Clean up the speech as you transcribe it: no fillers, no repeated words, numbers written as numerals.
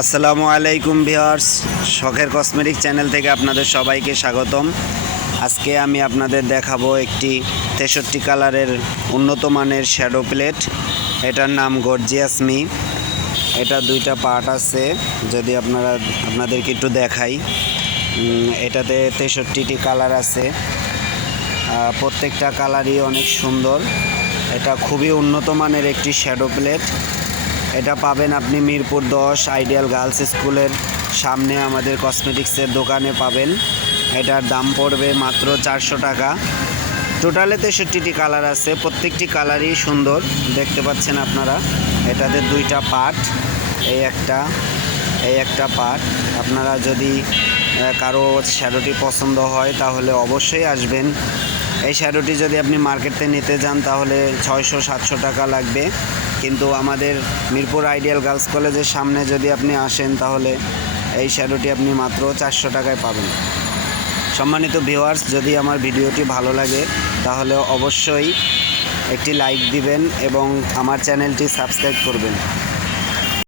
আসসালামু আলাইকুম ভিউয়ার্স, শখের কসমেটিক চ্যানেল থেকে আপনাদের সবাইকে স্বাগতম। আজকে আমি আপনাদের দেখাবো একটি 63 কালারের উন্নত মানের শ্যাডো প্লেট। এটার নাম গর্জিয়াস মি। এটা দুইটা পার্ট আছে, যদি আপনাদেরকে একটু দেখাই। এটাতে 63টি কালার আছে, প্রত্যেকটা কালারই অনেক সুন্দর। এটা খুবই উন্নত মানের একটি শ্যাডো প্লেট। এটা পাবেন আপনি মিরপুর 10 আইডিয়াল গার্লস স্কুলের সামনে আমাদের কসমেটিক্সের দোকানে পাবেন। এটার দাম পড়বে মাত্র 400 টাকা। টোটালে 63টি কালার আছে, প্রত্যেকটি কালারই সুন্দর দেখতে পাচ্ছেন আপনারা। এটাতে দুইটা পার্ট, এই একটা পার্ট। আপনারা যদি কারো শ্যাডোটি পছন্দ হয় তাহলে অবশ্যই আসবেন। এই শ্যাডোটি যদি আপনি মার্কেটে নিতে যান তাহলে 600-700 টাকা লাগবে, কিন্তু আমাদের মিরপুর আইডিয়াল গার্লস কলেজের সামনে যদি আপনি আসেন তাহলে এই শ্যাডোটি আপনি মাত্র 400 টাকায় পাবেন। সম্মানিত ভিউয়ার্স, যদি আমার ভিডিওটি ভালো লাগে তাহলে অবশ্যই একটি লাইক দিবেন এবং আমার চ্যানেলটি সাবস্ক্রাইব করবেন।